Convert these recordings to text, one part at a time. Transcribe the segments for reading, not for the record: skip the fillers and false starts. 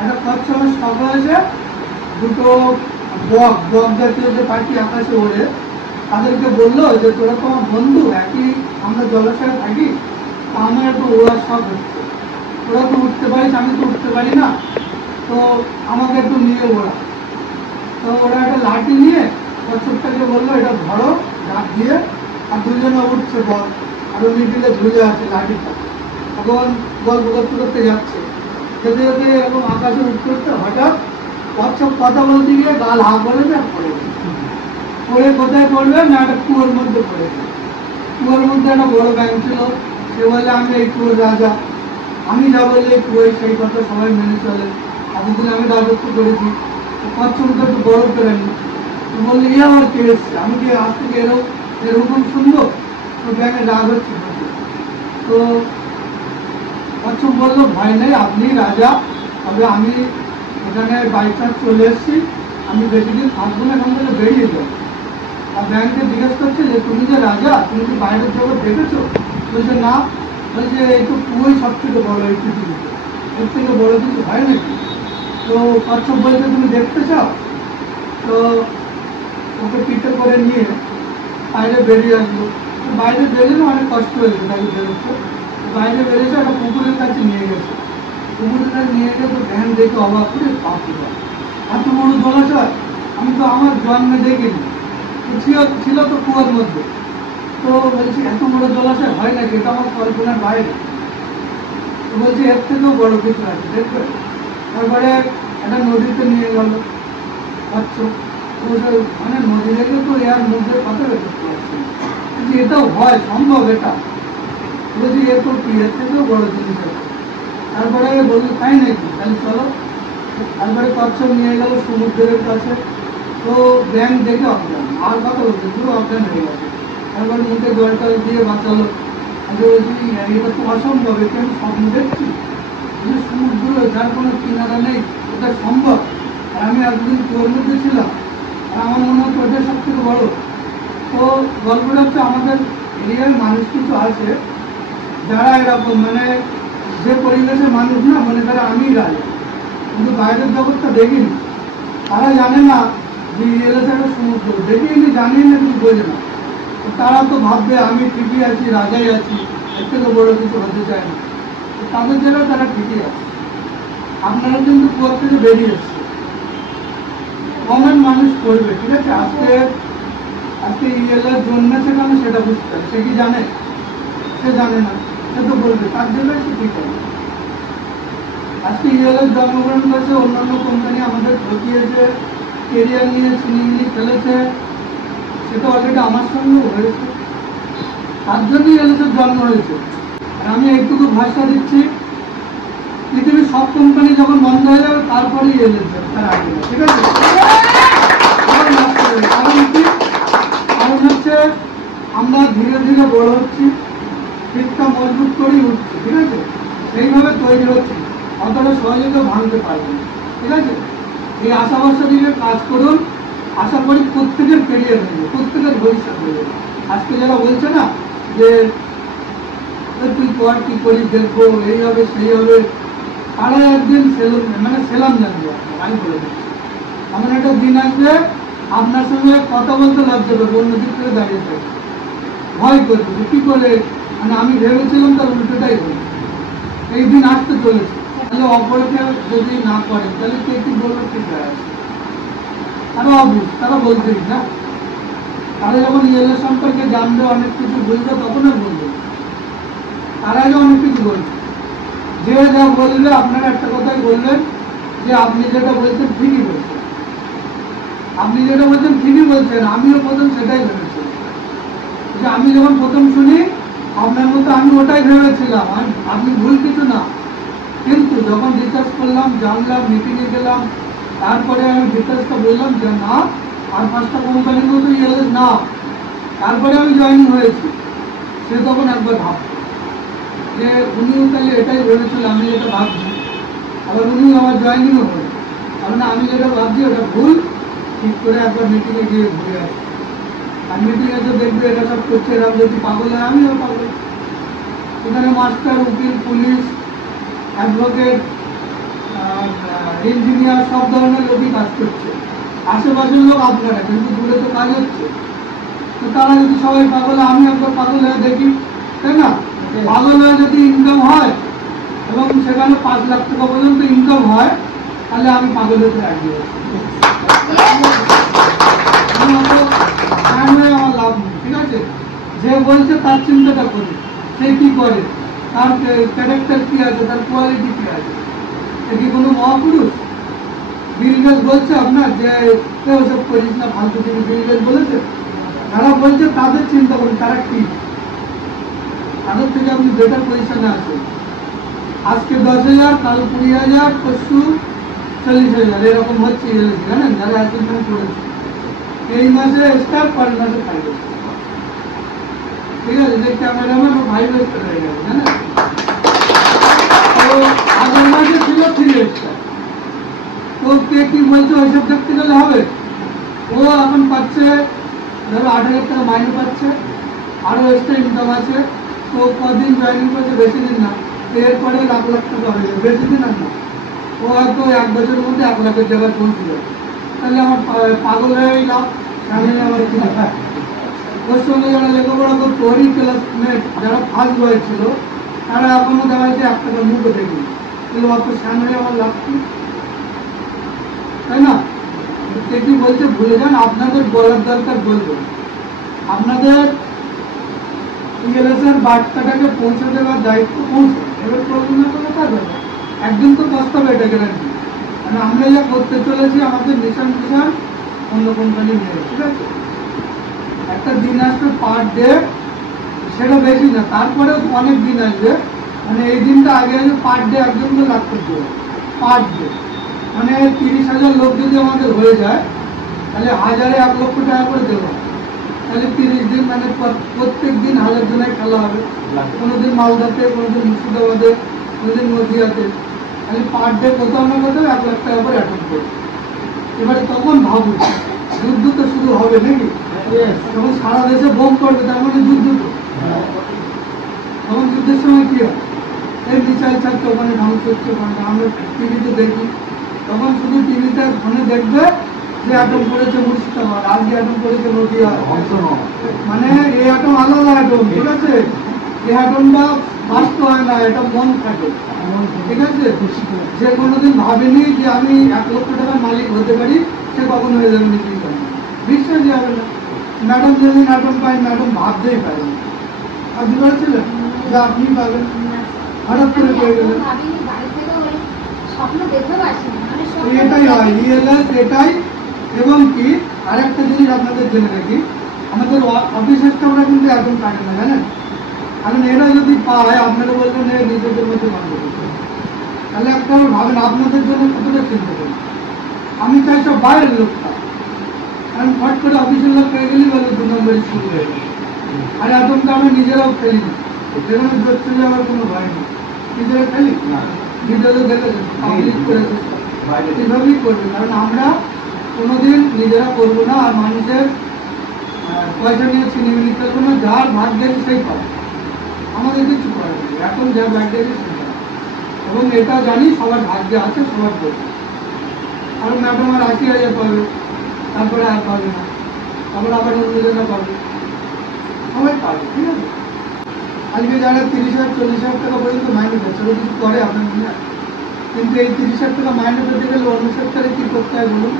একটা কচ্ছপের শখ হয়েছে, দুটো বক জাতীয় যে পাখি আকাশে ওড়ে, তাদেরকে বললো যে তোরা তো আমার বন্ধু, একই আমরা জলাশয়ে থাকি, আমার একটু ওড়ার শখ হচ্ছে, ওরা তো উঠতে পারিস, আমি তো উঠতে পারি না, তো আমাকে একটু নিয়ে ওরা। তো ওরা একটা লাঠি নিয়ে কচ্ছপটাকে বললো এটা ধরো ডাক দিয়ে, আর দুজনে উঠছে বল, আর মিডিলে ঝুলে আছে লাঠিটা। তখন গল্প করতে করতে যাচ্ছে, যেতে যেতে এবং আকাশে উঠতে উঠতে হঠাৎ কচ্ছপ কথা বলতে গিয়ে গাল হা করে যায়, পড়ে কোথায় পড়বে না একটা কুয়োর মধ্যে পড়ে। কুয়োর মধ্যে একটা বড় ব্যাঙ ছিল, সে বলে আমি এই কুয়োর রাজা, আমি যা বললে এই কুয়োয় সেই কথা সবাই মেনে চলে, এতদিন আমি রাজত্ব করেছি। কচ্ছপটা একটু বড় করে নি, বললে ইয়ে আমার কে এসছে, আমি কি আজ থেকে এরকম শুনবো? তো ব্যাঙের রাগ হচ্ছে। তো কচ্ছপ বললো ভয় নেই, আপনি রাজা, তবে আমি এখানে বাই চান্স চলে এসেছি, আমি বেশি দিন থাকবো না, এখান থেকে বেরিয়ে যাবো। আর ব্যাংকে জিজ্ঞেস করছে যে তুমি যে রাজা, তুমি কি বাইরের জগৎ দেখেছো? বলছে না। বলছে এই তো কুয়োই সব থেকে বড় এই পৃথিবীতে, এর থেকে বড় কিছু হয় নাকি? তো কচ্ছপ বলছে তুমি দেখতে চাও? তো ওকে পিঠে করে নিয়ে বাইরে বেরিয়ে আসলো। বাইরে বেরোলে অনেক কষ্ট হয়েছে তাকে বেরোচ্ছে। বাইরে বেরিয়েছে, একটা পুকুরের কাছে নিয়ে গেছে। পুকুরের কাছে নিয়ে গেছে, ভ্যান দেখে অবাক করে বাপুরা এত বড় জলাশয়, আমি তো আমার জন্মে দেখিনি, ছিল তো কুয়ার মধ্যে। তো বলছি এত বড় জলাশয় হয় নাকি, এটা আমার কল্পনার বাইরে। তো বলছি এর থেকেও বড় কিছু আছে দেখবে। তারপরে একটা নদীতে নিয়ে গেল কচ্ছপ, মানে নদী দেখে তো এর মধ্যে কথা বের করতে পারছি না, এটাও হয় সম্ভব এটা। বলছি এ তো কি, এর থেকেও বড় জিনিস আছে। তারপরে বললো তাই নাকি, তাহলে চলো। তারপরে কচ্ছপ নিয়ে গেল সমুদ্রের কাছে। তো ব্যাংক দেখে অজ্ঞান, আর কথা বলছে পুরো অজ্ঞান হয়ে গেছে। তারপরে মুখে জলটা দিয়ে বাঁচালো। আগে বলছি এটা তো অসম্ভব, এতে আমি স্বপ্ন দেখছি, সমুদ্র যার কোনো কিনারা নেই, এটা সম্ভব। আর আমি এতদিন কুয়োর মধ্যে ছিলাম, আর আমার মনে হচ্ছে ওটা সব থেকে বড়। তো গল্পটা হচ্ছে আমাদের এরিয়ার মানুষ কিছু আছে যারা এরকম, মানে যে পরিবেশের মানুষ না মনে করে আমি রাজা, কিন্তু বাইরের জগৎটা দেখিনি। তারা জানে না যে এলাকার একটা সমুদ্র দেখিনি, জানিয়ে না, কিছু বোঝে না। তারা তো ভাববে আমি ঠিকই আছি, রাজাই আছি, এর থেকে বড় কিছু হতে চায় না। তাদের জায়গায় তারা ঠিকই আছে। আপনারা কিন্তু কুয়ার থেকে বেরিয়ে এসছে, কমন মানুষ করবে, ঠিক আছে। আজকে ইয়েলার জন্মেছে কেন সেটা বুঝতে হবে, সে কি জানে? সে জানে না, সে তো বলবে তার জন্য সে ঠিক আছে। আজকে ইয়েলার জন্মগ্রহণ করেছে, অন্যান্য কোম্পানি আমাদের ঠকিয়েছে, কেরিয়ার নিয়ে চিনিমিনি খেলেছে, সেটা অলরেডি আমার সঙ্গেও হয়েছে, তার জন্যই ইয়েলার জন্ম হয়েছে। আর আমি একটুকু ভরসা দিচ্ছি, পৃথিবীর সব কোম্পানি যখন বন্ধ হয়ে যাবে তারপরেই ইয়েলার যাবে, তার আগে না, ঠিক আছে। কারণ কি? কারণ হচ্ছে আমরা ধীরে ধীরে বড় হচ্ছি, ঠিকটা মজবুত করেই উঠছি, ঠিক আছে, সেইভাবে তৈরি হচ্ছি, অতটা সহজে তো ভাঙতে পারবে না, ঠিক আছে। এই আশা ভরসা দিয়ে কাজ করুন, আশা করি প্রত্যেকের কেরিয়ার হয়ে যাবে, প্রত্যেকের ভবিষ্যৎ হয়ে যাবে। আজকে যারা বলছে না যে তুই কর কি করিস দেখবো, এই হবে সেই হবে, তারা একদিন সেলাম জানবে। আমি বলে দিচ্ছি, এমন একটা দিন আসবে আপনার সঙ্গে কথা বলতে লজ্জা করবে, অন্য দিক থেকে দাঁড়িয়ে থাকবে, ভয় করবে কি করে, মানে আমি ভেবেছিলাম তার উল্টোটাই হলো। এই দিন আসতে চলেছে, তাহলে অপরকে যদি না করে তাহলে কে কি বলবে, ঠিক হয়ে আছে। তারা অবুঝ, তারা বলতেই না, তারা যখন ইয়েলের সম্পর্কে জানবে, অনেক কিছু বুঝবে, তখন আর বলবে। তার আগে অনেক কিছু বলবে, যে যা বলবে আপনারা একটা কথাই বলবেন যে আপনি যেটা বলছেন ঠিকই বলছেন, আপনি যেটা বলছেন ঠিকই বলছেন। আমিও প্রথম সেটাই ভেবেছি, যে আমি যখন প্রথম শুনি আপনার মতো আমি ওটাই ভেবেছিলাম, আপনি ভুল কিছু না। কিন্তু যখন রিসার্চ করলাম, জানলাম, মিটিংয়ে গেলাম, তারপরে আমি ডিটেলসটা বললাম যে না, আর 5টা কোম্পানির মতো ইয়েলেস না, তারপরে আমি জয়েনিং হয়েছি। সে তখন একবার ভাবতো যে উনিও তাহলে এটাই ভেবেছিল আমি যেটা ভাবছি, আবার উনিও আমার জয়েনিংও হয়ে, কারণ আমি যেটা ভাবছি ওটা ভুল, ঠিক করে একবার মিটিংয়ে গিয়ে ঘুরে আসি। আর মিটিংয়ে তো দেখবে এটা সব করছে, এরা যদি পাগল হয় আমিও পাগল। এখানে মাস্টার, উকিল, পুলিশ, অ্যাডভোকেট, ইঞ্জিনিয়ার, সব ধরনের লোকই কাজ করছে। আশেপাশের লোক আপনারা, কিন্তু দূরে তো কাজ হচ্ছে। তো তারা যদি সবাই পাগল, আমি একবার পাগল হয়ে দেখি, তাই না? পাগল হয়ে যদি ইনকাম হয় এবং সেখানে 5 লাখ টাকা পর্যন্ত ইনকাম হয়, তাহলে আমি পাগল হতে রাজি আছি। আমার লাভ নেই, ঠিক আছে? যে বলছে তার চিন্তাটা করি, সে কি করে, তার ক্যারেক্টার কি আছে, তার কোয়ালিটি কি আছে। সে কি কোনো মহাপুরুষ? বিল গেটস বলছে আপনার যে কেউ সব করিস না ফালতু থেকে, বিল গেটস বলেছে? যারা বলছে তাদের চিন্তা করুন, তারা কি, তাদের থেকে আপনি বেটার পজিশনে আছেন। আজকে 10,000, কাল 20,000, পরশু 40,000, এরকম হচ্ছে। জানেন যারা অ্যাচিভমেন্ট করেছে, এই মাসে স্টার, পরের মাসে থাকবে, ঠিক আছে? যে ক্যামেরাম্যান ও ভাই বেস্ট হয়ে গেছে, জানেন? তো আগের মাসে ছিল 3 স্টার। তো কে কি বলছে ওইসব দেখতে গেলে হবে? ও এখন পাচ্ছে ধরো 8,000 টাকা মাইনে পাচ্ছে, আরো এক্সট্রা ইনকাম আছে। তো কদিন জয়েনিং করছে, বেশি দিন না, এরপরে লাখ লাখ টাকা হয়ে যাবে, বেশি দিন আর না। ও হয়তো 1 বছরের মধ্যে 1 লাখের জায়গায় পৌঁছে যাবে। তাহলে আমার পাগল হয়ে লাভ, আমি আমার কি লাভ? ওর সঙ্গে যারা লেখাপড়া করতো, ওরই ক্লাসমেট যারা ফার্স্ট বয় ছিল, তারা এখনো দেখা যাচ্ছে 1 টাকার মুখে দেখি। তাহলে অত সামনে আমার লাভ কি, তাই না? কি বলছে ভুলে যান, আপনাদের বলার দরকার বলবো। আপনাদের ইএলএসের বার্তাটাকে পৌঁছে দেওয়ার দায়িত্ব পৌঁছে, এবার প্রয়োজন করে কাজ হবে। একদিন তো বাস্তবে এটা গ্যারান্টি। মানে আমরা যা করতে চলেছি, আমাদের মিশন অন্য কোম্পানি নেই, ঠিক আছে? একটা দিন আসবে পার ডে, সেটা বেশি না, তারপরেও অনেক দিন আসবে। মানে এই দিনটা আগে আসবে, পার ডে একজনকে লাভ করতে হবে, পার ডে। মানে 30,000 লোক যদি আমাদের হয়ে যায়, তাহলে 1000-এ 1 লক্ষ টাকা করে দেবো। তাহলে 30 দিন, মানে প্রত্যেক দিন 1000 জনের খেলা হবে। কোনোদিন মালদাতে, কোনোদিন মুর্শিদাবাদে, কোনোদিন নদীয়াতে। তাহলে পার ডে কোথাও না কোথাও 1 লাখ টাকা করে অ্যাটেন্ড করবে। এবারে তখন ভাবুন, যুদ্ধ তো শুরু হবে নাকি? যখন সারা দেশে বোম করবে, তার মানে যুদ্ধ তো। তখন যুদ্ধের সময় কি হয়? এই মিসাইল ছাড়ছে, ওখানে ধ্বংস হচ্ছে, আমরা টিভিতে দেখি। তখন শুধু টিভিতে ফোনে দেখবে যে অ্যাটম করেছে মুর্শিদাবাদ, আজকে অ্যাটম করেছে নদীয়া। মানে এই অ্যাটম আলাদা অ্যাটম, ঠিক আছে? এই অ্যাটমটা বাস্ত হয় না, এটা মন থাকে, ঠিক আছে? যে কোনোদিন ভাবেনি যে আমি 1 লক্ষ টাকার মালিক হতে পারি, সে কখন হয়ে যাবে নিজেই পারে, বিশ্বাস যাবে না। ম্যাডাম যেদিন অ্যাটম পাই, ম্যাডাম ভাবতেই পারেন। আপনি বলেছিলেন যে আপনি পাবেন, হঠাৎ করে পেয়ে গেলেন। এটাই হয় ইএলএস, এটাই। এবং কি আরেকটা জিনিস আপনাদের জেনে রাখি, আমাদের অফিস স্টাফরা কিন্তু একদম থাকে না, জানেন? কারণ এরা যদি পায়, আপনারা বলবেন নিজেদের মধ্যে ভালো, তাহলে একটা ভাবেন আপনাদের জন্য কতটা চিন্তা করি। আমি চাই সব বাইরের লোকটা, কারণ ফট করে অফিসের লোক পেয়ে গেলেই বলে 2 নম্বরই শুরু হয়ে গেল। আর এখনটা আমরা নিজেরাও খেলি না, সেখানে ধরতে যাওয়ার কোনো ভয় নেই। নিজেরা খেলি না, নিজেদের দেখেছেন পাবলিক করেছে, এভাবেই করবে। কারণ আমরা কোনোদিন নিজেরা করবো না, আর মানুষের পয়সা নিয়ে ছিনিমিনি করবো না। যার ভাগ্যে সেই পাবে, আমাদের কিছু করার নেই। এখন যা ভাগ্যে সেই পাবে, এবং এটা জানি সবার ভাগ্যে আছে, সবার করবে। আর ম্যাডাম আর 80,000 পাবে, তারপরে আর পাবে না, তারপরে আবার অন্যজনা পাবে, সবাই পাবে, ঠিক আছে? আজকে যারা 30,000 40,000 টাকা পর্যন্ত মাইনে পাচ্ছে, ওরা কিছু করে আপনার মনে, কিন্তু এই 30,000 টাকা মাইনে পেতে গেলে অন্য সেক্টরে কি করতে হয় বলুন?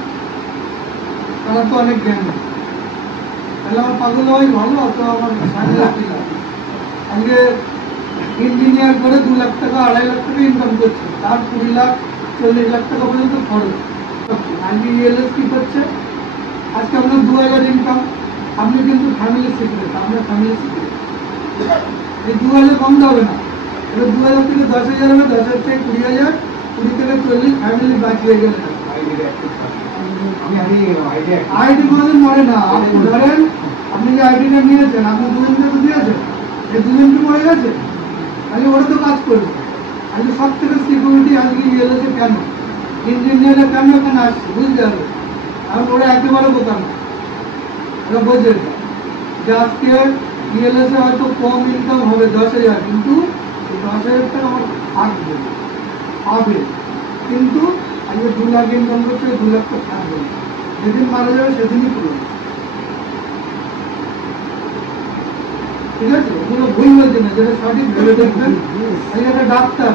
তারা তো অনেক জ্ঞান নেই। তাহলে আমার পাগল হওয়াই ভালো, অত আমার সাড়ে লাখ টাকা। আজকে ইঞ্জিনিয়ার করে 2 লাখ টাকা 2.5 লাখ টাকা ইনকাম করছে, তার 20 লাখ 40 লাখ টাকা পর্যন্ত খরচ। আজকে ইএলএস কি করছে? আজকে আপনার 2,000 ইনকাম, আপনি কিন্তু ফ্যামিলি সিক্রেট, আপনার ফ্যামিলি সিক্রেট। এই 2,000 কম হবে না, এবার 2,000 থেকে 10,000 হবে, 10,000 থেকে 20,000, 20 থেকে 40, ফ্যামিলি বাঁচিয়ে গেলে আইডি কোনোদিন মরে না। আপনি ধরেন, আপনি যে আইডিটা নিয়েছেন, আপনি 2 দিনকে তো দিয়েছেন, এই 2 দিন কি মরে গেছে? আজকে ওরা তো কাজ করবে। আজকে সব থেকে সিকিউরিটি আজকে ইএলএসে কেন, ইঞ্জিনিয়ারে কেন এখানে আসছে বুঝতে হবে। আর ওরা একেবারে বোকা না, ওরা বোঝে যে আজকে ইএলএসে হয়তো কম ইনকাম হবে 10,000, কিন্তু 10,000 টাকা আমার থাকবে, পাবে, কিন্তু আজকে 2 লাখ ইনকাম করছে, 2 লাখ তো থাকবে, যেদিন মারা যাবে সেদিনই পুরো। ঠিক আছে, পুরো ভুল হয়েছে না, যেটা সঠিক ভেবে দেখবেন। একটা ডাক্তার,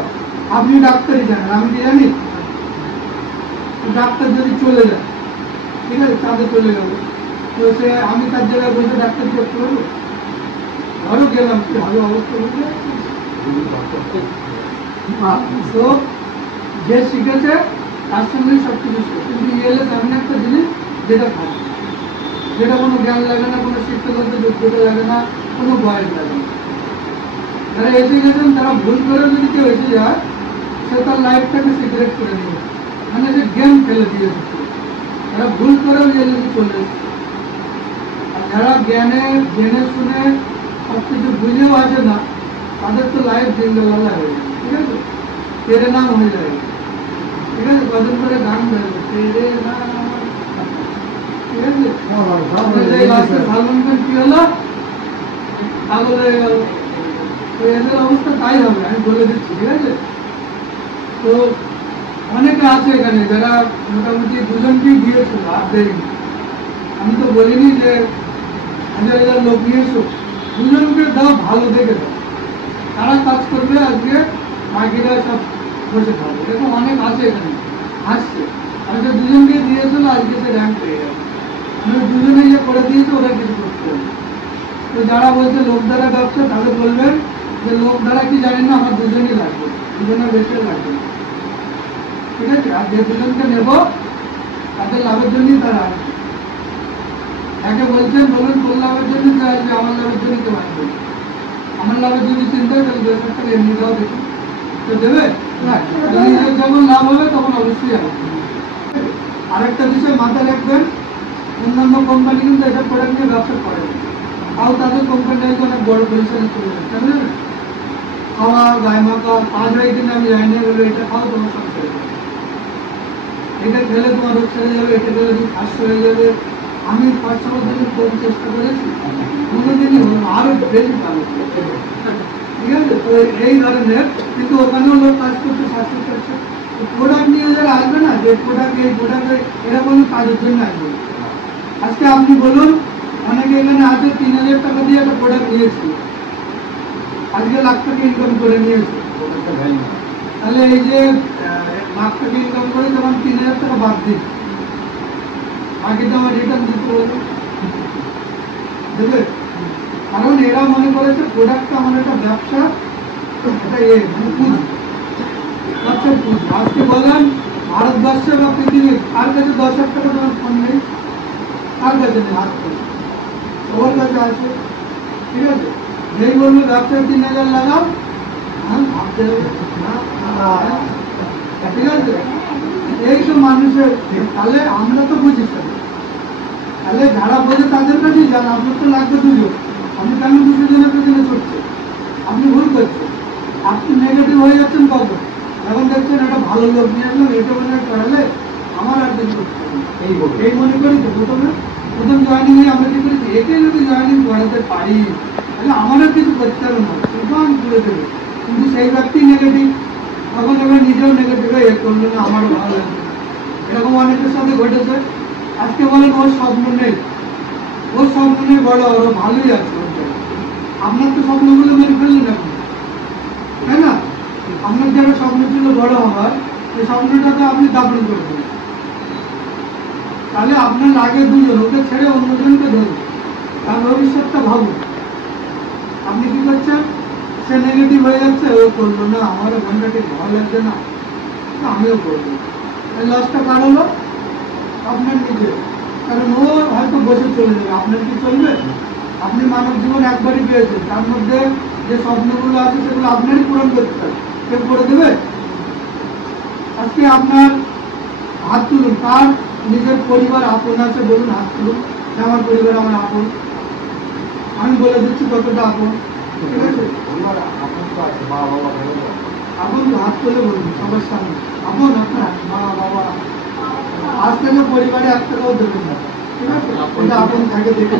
আপনি ডাক্তারই জানেন, আমি কি জানি? ডাক্তার যদি চলে যায়, ঠিক আছে, চাঁদে চলে গেল, তো সে আমি তার জায়গায় বসে ডাক্তার করতে পারবো? ধরো গেলাম, কি ভালো অবস্থা বুঝলে। তো যে শিখেছে তার সঙ্গেই সব কিছু শেখ। কিন্তু ইএলএস এমন একটা জিনিস যেটা থাকে, যেটা কোনো জ্ঞান লাগে না, কোনো শিক্ষাগত যোগ্যতা লাগে না, কোনো বয়স লাগে না। যারা এসে গেছেন তারা ভুল করে যদি কেউ এসে যায়, সে তার লাইফটাকে সিক্রেট করে নিয়ে, মানে সে গেম ফেলে দিয়েছে। তারা ভুল করেও ইএলএসে চলে এসেছে। আর যারা জ্ঞানে জেনে শুনে সব কিছু বুঝেও আছে না, তাদের তো লাইফ জিন্দওয়ালা হয়ে যায়। ঠিক আছে, তেরে নাম হয়ে যায়। ঠিক আছে, কদিন করে গান গাইবে, তেরে নাম। ঠিক আছে, সালমান খান কি হলো, পাগল হয়ে গেল। তো এদের অবস্থা তাই হবে, আমি বলে দিচ্ছি। ঠিক আছে, তো অনেকে আছে এখানে যারা মোটামুটি 2 জনকেই দিয়েছিল, আর দেয়নি। আমি তো বলিনি যে 1000 লোক নিয়েছো, 2 জনকে দাও, ভালো দেখে দাও, তারা কাজ করবে, আজকে বাকিরা সব বসে থাকবে। এরকম অনেক আছে এখানে, আসছে। আমি যে 2 জনকে দিয়েছিল, আজকে সে র্যাঙ্ক পেয়ে গেছে। আমি 2 জনে ইয়ে করে দিয়েছি, ওরা কিছু করতে হবে। তো যারা বলছে লোক দ্বারা ব্যবসা, তাদের বলবেন যে লোক দ্বারা কি জানেন না, আমার 2 জনই লাগবে, 2 জনের বেশি লাগবে। ঠিক আছে, আর যে 2 জনকে নেব তাদের লাভের জন্যই তারা আসবে। তাকে বলছেন বলুন তোর লাভের জন্য কেউ আসবে, আমার লাভের জন্য কেউ আসবে। আমার লাভের যদি চিন্তা হয় তাহলে 2 টাকা এমনি দাও, দেখুন তো দেবে না। যখন লাভ হবে তখন অবশ্যই আসবে। আরেকটা বিষয় মাথায় রাখবেন, অন্যান্য কোম্পানি কিন্তু এটা প্রোডাক্ট নিয়ে ব্যবসা করে না, তাও তাদের কোম্পানিটাকে অনেক বড় পজিশনে চলে যায়। কেন জানেন? খাওয়া, গায়ে মাখা, কাজ হয় কিনা আমি জানি না, বলে এটা খাও তোমার সব ছেড়ে যাবে, এটা খেলে তোমার রোগ ছেড়ে যাবে, এটা খেলে তুমি ফার্স্ট হয়ে যাবে। আমি 5 বছর খুব চেষ্টা করেছি, কোনোদিনই হলো না, আরো বেশি ভালো। ঠিক আছে, তো এই ধরনের, কিন্তু ওখানেও লোক কাজ করছে, শাস্তি করছে। প্রোডাক্ট নিয়ে যারা আসবে না, যে প্রোডাক্ট এই প্রোডাক্ট এরা কোনো কাজের জন্য আসবে। আজকে আপনি বলুন, অনেকে এখানে আছে 3000 টাকা দিয়ে একটা প্রোডাক্ট নিয়েছি, আজকে লাখ টাকা ইনকাম করে নিয়েছে। তাহলে এই যে লাখ টাকা ইনকাম করে, তখন 3000 টাকা বাদ দিন, বাকিটা আমার রিটার্ন দিতে বলবে, দেবে? কারণ এরা মনে করেছে প্রোডাক্টটা আমার একটা ব্যবসা, এটা মানে পুঁজি, ব্যবসার পুঁজি। আজকে বলেন ভারতবর্ষে বা পৃথিবীর কার কাছে 10,000 টাকা তোমার ফোন নেই? কার কাছে নেই? হাত করে সবার কাছে আছে। ঠিক আছে, যেই বলবে ব্যবসায় 3000 লাগাও, ভাবতে হবে না। ঠিক আছে, এই তো মানুষের। তাহলে আমরা তো বুঝি, তাহলে যারা বোঝে তাদের কাছেই যান। আপনার তো লাগবে 2 জন, আপনি কেন 200 জনের পেছনে ছুটছেন? আপনি ভুল করছেন, আপনি নেগেটিভ হয়ে যাচ্ছেন কখন? এখন দেখছেন একটা ভালো লোক নিয়ে আসলাম, এটা মনে করালে আমার আর কিছু করতে হবে, এই মনে করি। তো প্রথম জয়েনিং এ আমরা কি করেছি, একে যদি জয়েনিং করাতে পারি তাহলে আমার আর কিছু করতে হবে না, সুতরাং তুলে দেবে। কিন্তু সেই ব্যক্তি নেগেটিভ, তখন এবার নিজেও নেগেটিভ হয়ে করলো না, আমারও ভালো লাগবে। এরকম অনেকের সাথে ঘটেছে। আজকে বলেন ওর স্বপ্ন নেই, ওর স্বপ্ন নেই বড়, ওর ভালোই আছে। আপনার তো স্বপ্নগুলো মেরে ফেললেন আপনি, তাই না? আপনার যে একটা স্বপ্ন ছিল বড় হওয়ার, এই স্বপ্নটাকে আপনি দাপন করবেন। তাহলে আপনার লাগে 2 জন, ওকে ছেড়ে অন্যজনকে ধরুন, তার ভবিষ্যৎটা ভাবুন। আপনি কি করছেন? সে নেগেটিভ হয়ে যাচ্ছে, ও করলো না, আমারও ঘন্টাটি ভালো লাগছে না, আমিও করবো। এই লসটা কার হলো? আপনার নিজে। কারণ ও হয়তো বসে চলে যাবে, আপনার কি চলবে? আপনি মানব জীবন একবারই পেয়েছেন, তার মধ্যে যে স্বপ্নগুলো আছে সেগুলো আপনারই পূরণ করতে হবে, কেউ করে দেবে? আজকে আপনার হাত তুলুন, কার নিজের পরিবার আপন আছে বলুন, হাত তুলুন। আমার পরিবার আমার আপন, আমি বলে দিচ্ছি কতটা আপন। ঠিক আছে, আপন তো হাত তুলে বলুন সবার সামনে, আপন আপনার মা বাবা। আজ থেকে পরিবারে 1 টাকাও দেবেন না, ঠিক আছে? ওটা আপন থাকে দেখে।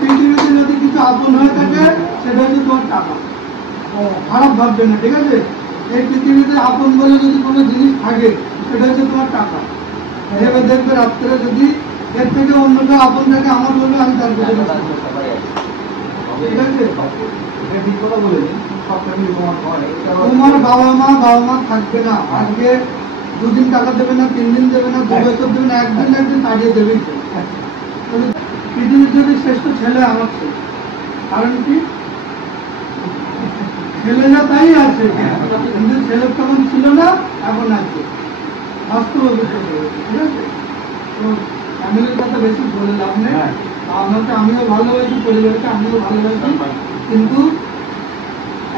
পৃথিবীতে যদি কিছু আপন হয়ে থাকে, সেটা হচ্ছে তোমার টাকা। খারাপ ভাববে না, ঠিক আছে? এই পৃথিবীতে আপন বলে যদি কোনো জিনিস থাকে সেটা হচ্ছে তোমার টাকা। ভেবে দেখবে রাত্রে যদি এর থেকে অন্যটা আপন থাকে, আমার বলবে আমি তার কাছে, ঠিক আছে? তোমার বাবা মা থাকবে না, আজকে 2 দিন টাকা দেবে না, 3 দিন দেবে না, 2 বছর দেবে না, একদিন তাড়িয়ে দেবেই। পৃথিবীর যদি শ্রেষ্ঠ ছেলে আমার ছিল, কারণ কি ছেলেরা তাই আছে, কিন্তু ছেলে তখন ছিল না, এখন আছে। বাস্তব অভিজ্ঞতা, ঠিক আছে? তো ফ্যামিলির কথা বেশি বলে লাভ নেই। আমাকে আমিও ভালোবাসি, পরিবারকে আমিও ভালোবাসি, কিন্তু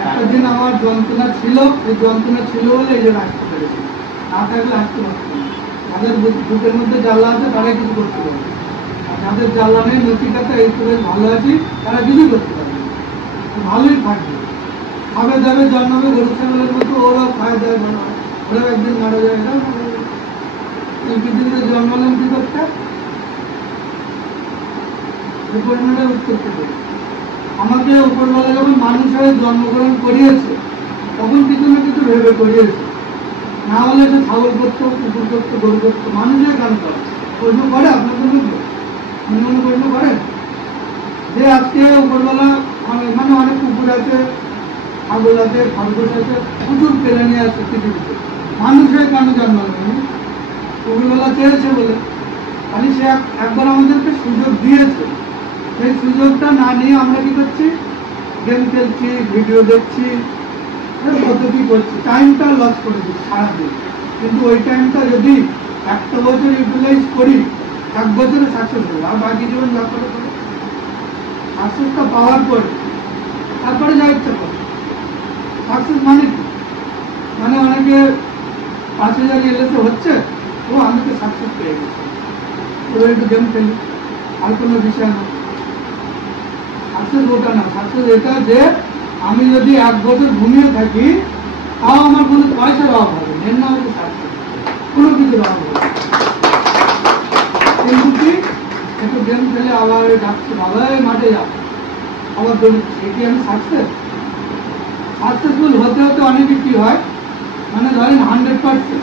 একটা দিন আমার যন্ত্রণা ছিল, এই যন্ত্রণা ছিল বলে এই জন্য আসতে পেরেছি, না থাকলে আসতে পারতাম না। যাদের বুকের মধ্যে জ্বালা আছে তারাই কিছু করতে পারবে, আর যাদের জ্বালা নেই, নচিকাতে এই করে ভালো আছি, তারা কিছুই করতে পারবে, ভালোই থাকবে, খাবে দাবে জন্মাবে গরু ছাগলের মতো, ওরাও খায় দেয় ভালো হয়, ওরাও একদিন মারা যায়, এটাও মারা যায়। এই পৃথিবীতে জন্মালাম কি করতে? এই প্রশ্নটা উত্তর করতে, আমাকে উপরওয়ালা যখন মানুষ হয়ে জন্মগ্রহণ করিয়েছে তখন কিছু না কিছু ভেবে করিয়েছে, না হলে যে ছাগল করতো, কুকুর করতো, গরু করতো, মানুষের কান করে প্রশ্ন করে। আপনার কোনো প্রশ্ন করেন যে আজকে উপরওয়ালা মানে অনেক কুকুর আছে, ছাগল আছে, খরগোশ আছে, প্রচুর কেড়ে নিয়ে আসছে পৃথিবীতে, মানুষ হয়ে কেন জন্মালেন? উপরওয়ালা চেয়েছে বলে, খালি সে একবার আমাদেরকে সুযোগ দিয়েছে, সেই সুযোগটা না নিয়ে আমরা কি করছি? গেম খেলছি, ভিডিও দেখছি, কত কি করছি, টাইমটা লস করে দিচ্ছি সারাদিন। কিন্তু ওই টাইমটা যদি একটা বছর ইউটিলাইজ করি, 1 বছরে সাকসেস হবে, আর বাকি জীবন যা করে সাকসেসটা পাওয়ার পরে তারপরে যা ইচ্ছা করে। সাকসেস মানে কি? মানে অনেকে 5,000 এলএসে হচ্ছে, ও আমি তো সাকসেস পেয়ে গেছি, তো একটু গেম খেলি, আর কোনো বিষয় না। সাকসেস ওটা না, সাকসেস এটা যে আমি যদি 1 বছর ঘুমিয়ে থাকি তাও আমার কোনো পয়সার অভাব হবে, এর নাম হচ্ছে সাকসেস, কোনো কিছুর অভাব হবে। কিন্তু কি একটু গেম খেলে আবার যাচ্ছি, বাবা মাঠে যাও, আবার দৌড়ছি, এটি আমি সাকসেস? সাকসেসফুল হতে হতে অনেকে কি হয়, মানে ধরেন 100%,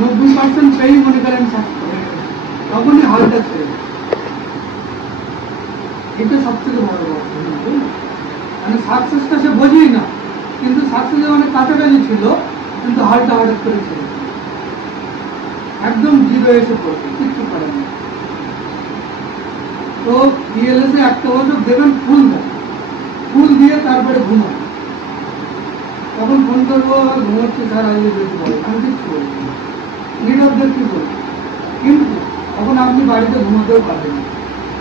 90% পেয়েই মনে করেন সাকসেস হয়ে গেছে, তখনই হালটা ছেড়ে যায়। এটা সবথেকে বড় মানে সাকসেসটা সে বোঝেই না, কিন্তু সাকসেসের অনেক কাছাকাছি ছিল, কিন্তু হালটা হঠাৎ করে ছিল, একদম জিরো এসে পড়বে, কিচ্ছু করে না। তো ডিএলএসে 1 বছর দেবেন, ফুল দিয়ে তারপরে ঘুমান, তখন ফোন করবো, ঘুমাচ্ছি স্যার, আগে যেতে পারি, আমি কিচ্ছু বলবো না, নীরবদের কি বলবো, কিন্তু তখন আপনি বাড়িতে ঘুমাতেও পারবেন না,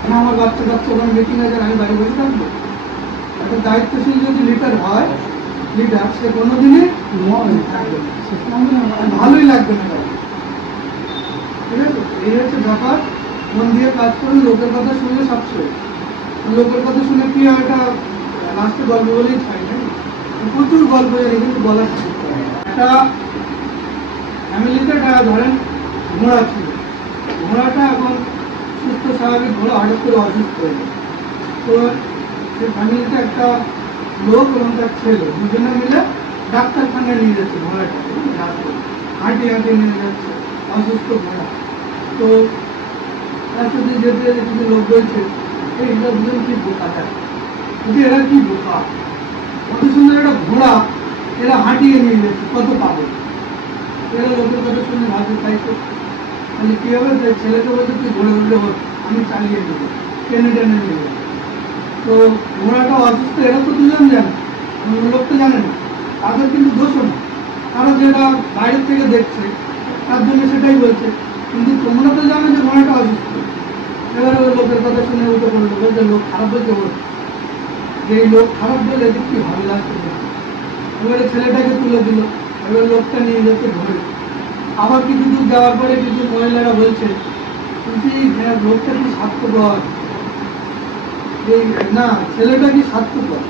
মানে আমার বাচ্চা ওখানে মিটিং আছে, আমি বাড়ি বসে থাকবো? একটা দায়িত্বশীল যদি লিডার হয়, লিডার সে কোনোদিনই ভালোই লাগবে না, ঠিক আছে? এই হচ্ছে ব্যাপার, মন দিয়ে কাজ করুন, লোকের কথা শুনলে সবচেয়ে, লোকের কথা শুনে কি হয়, এটা লাস্টে গল্প বলেই ছাই না, প্রচুর গল্প জানি কিন্তু বলার একটা ফ্যামিলিতে ধরেন ঘোড়া ছিল, ঘোড়াটা এখন সুস্থ স্বাভাবিক ঘোড়া হঠাৎ করে অসুস্থ হয়ে যায়, তো সেই ফ্যামিলিতে একটা লোক এবং তার ছেলে দুজনে মিলে ডাক্তারখানায় নিয়ে যাচ্ছে ঘোড়াটা, হাঁটি নিয়ে যাচ্ছে অসুস্থ ঘোড়া। তো তার সাথে যেতে কিছু লোক বলছে এইটা দুজন কি বোকা থাকে, বলছে এরা কি বোকা, কত সুন্দর একটা ঘোড়া এরা হাঁটিয়ে নিয়ে যাচ্ছে, কত পাবে। এরা লোকের কথা শুনে ভাবতে চাইতো, তাহলে কি হবে, ছেলেকে বলছে তুই ঘোড়া ধরে আমি চালিয়ে দেবো, টেনে নিয়ে যাবো। তো ঘোড়াটা অসুস্থ, এরা তো দুজন জানে, লোক তো জানে না, তাদের কিন্তু দোষ না, তারা যেটা বাইরের থেকে দেখছে তার জন্য সেটাই বলছে, কিন্তু তোমরা তো জানো যে ঘোড়াটা অসুস্থ। এবারে ওই লোকের কথা শুনে উঠে পড়লো, বলছে লোক খারাপ বলছে, ওর যে লোক খারাপ বলে এদিক কি ভালো লাগছে। এবারে ছেলেটাকে তুলে দিল, এবার লোকটা নিয়ে যাচ্ছে ঘরে, আবার কিছু দূর যাওয়ার পরে কিছু মহিলারা বলছে লোকটা কি স্বার্থপর, না ছেলেটা কি স্বার্থপর,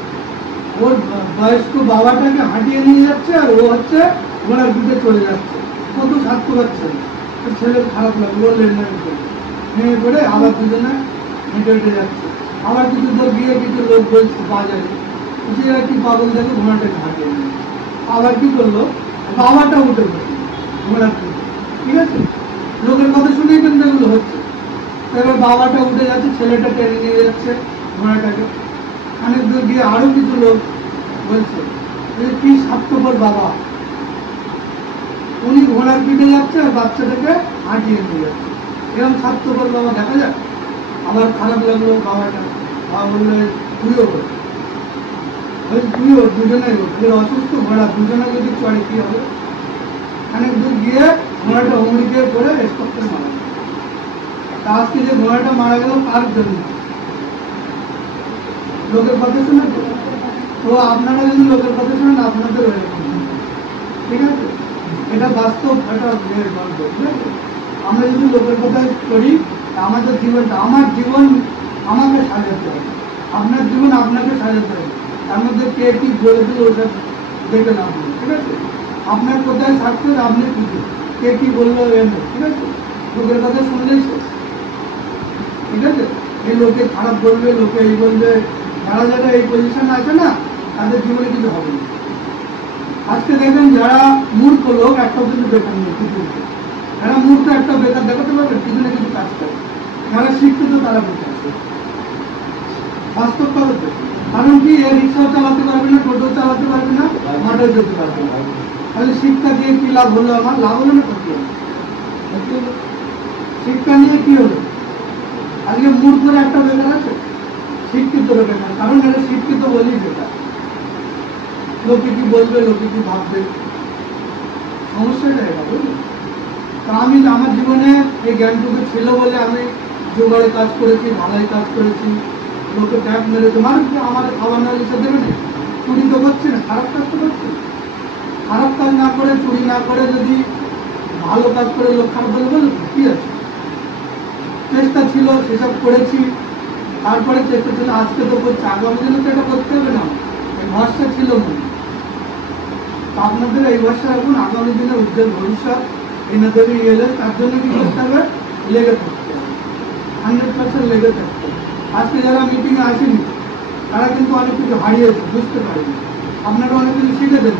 ওর বয়স্ক বাবাটাকে হাঁটিয়ে নিয়ে যাচ্ছে আর ও হচ্ছে ঘোড়ার পিঠে চলে যাচ্ছে, কত স্বার্থপর ছেলে। ছেলের খারাপ লাগলো, নেমে পড়ে আবার দুজনে হেঁটে যাচ্ছে। আবার কিছু দূর গিয়ে কিছু লোক বলছে বাজারে যে কি পাগল দেখে ঘোড়াটাকে হাঁটিয়ে নিল। আবার কি করলো, বাবাটা উঠে পড়লো ঘোড়ার থেকে, ঠিক আছে, লোকের কথা শুনেই কিন্তু এগুলো হচ্ছে। এবার বাবাটা উঠে যাচ্ছে, ছেলেটা টেনে নিয়ে যাচ্ছে ঘোড়াটাকে। অনেক দূর গিয়ে আরো কিছু লোক বলছে যে কি স্বার্থপর বাবা, উনি ঘোড়ার পিঠে যাচ্ছে আর বাচ্চাটাকে হাঁটিয়ে নিয়ে যাচ্ছে, এরকম স্বার্থপর বাবা দেখা যায়। আবার খারাপ লাগলো বাবাটা, বাবা বললো তুইও কর, তুইও, দুজনেই ওর অসুস্থ ঘোড়া, দুজনে যদি চড়ে কি হবে। অনেক দূর গিয়ে ঘোড়াটা হুমড়ি দিয়ে পড়ে স্টপ করে মারা গেল। আজকে যে ঘোড়াটা মারা গেল কার জন্য? লোকের কথা শুনে তো। তো আপনারা যদি লোকের কথা শুনেন আপনাদের এরকম, ঠিক আছে, এটা বাস্তব, এটা গল্প, ঠিক আছে। আমরা যদি লোকের কথা করি, আমাদের জীবনটা, আমার জীবন আমাকে সাজাতে হবে, আপনার জীবন আপনাকে সাজাতে হবে। তার মধ্যে কে কি বলে দিল ওটা দেখে না, ঠিক আছে। আপনার কোথায় থাকতে হবে আপনি খুঁজে, কে কি বললো এনে, ঠিক আছে, লোকের কথা শুনলেই শেষ, ঠিক আছে। এই লোকে খারাপ বলবে, লোকে এই বলবে, যারা যারা এই পজিশনে আছে না তাদের জীবনে কিছু হবে না। আজকে দেখবেন যারা মূর্খ লোক একটাও কিন্তু বেকার নেই, কিছু যারা মূর্খ একটা বেকার দেখাতে পারবে, কিছু না কিছু কাজ করে। যারা শিক্ষিত তারা বেকার আছে, বাস্তব কথা তো। কারণ কি, এ রিক্সাও চালাতে পারবে না, টোটো চালাতে পারবে না, মাঠে যেতে পারবে না। তাহলে শিক্ষা দিয়ে কি লাভ হলো? আমার লাভ হলো না, ক্ষতি হলো? শিক্ষা নিয়ে কি হলো? আজকে মূর্খরা একটা বেকার আছে, শিক্ষিত বেকার, কারণ এটা শিক্ষিত বলেই বেকার। লোকে কি বলবে, লোকে কি ভাববে, সমস্যাটা এটা, বুঝলি। তা আমি আমার জীবনে এই জ্ঞানটুকু ছিল বলে আমি জোগাড়ে কাজ করেছি, ঢালাই কাজ করেছি, লোকে ট্যাপ মেরেছে, মানুষ আমার খাবার না লিখে দেবে না, চুরি তো করছে না, খারাপ কাজ তো করছে। খারাপ কাজ না করে, চুরি না করে যদি ভালো কাজ করে লোক খারাপ বলে বলবে কি আছে? চেষ্টা ছিল, সেসব করেছি, তারপরে চেষ্টা ছিল, আজকে তো করছে, আগামী দিনে তো এটা করতে হবে না, এই ভরসা ছিল মনে। আপনাদের এই ভরসা রাখুন, আগামী দিনে উজ্জ্বল ভবিষ্যৎ এনে দেবে এলে, তার জন্য কি করতে হবে? লেগে থাকতে হবে, 100% লেগে থাকতে হবে। আজকে যারা মিটিংয়ে আসেনি তারা কিন্তু অনেক কিছু হারিয়েছে, বুঝতে পারেনি। আপনারা অনেক কিছু শিখেছেন।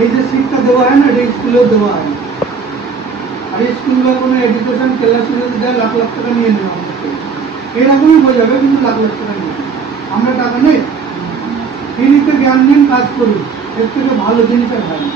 এই যে শিক্ষা দেওয়া হয় না, এটা স্কুলেও দেওয়া হয় না। আর স্কুল বা কোনো এডুকেশন ক্লাস যদি দেয়, লাখ লাখ টাকা নিয়ে নেওয়া আমাদের থেকে, এইরকমই হয়ে যাবে, কিন্তু লাখ লাখ টাকা নিয়ে আমরা টাকা নেই। ফ্রিতে জ্ঞান নিন, কাজ করুন, এর থেকে ভালো জিনিস আর হয় না।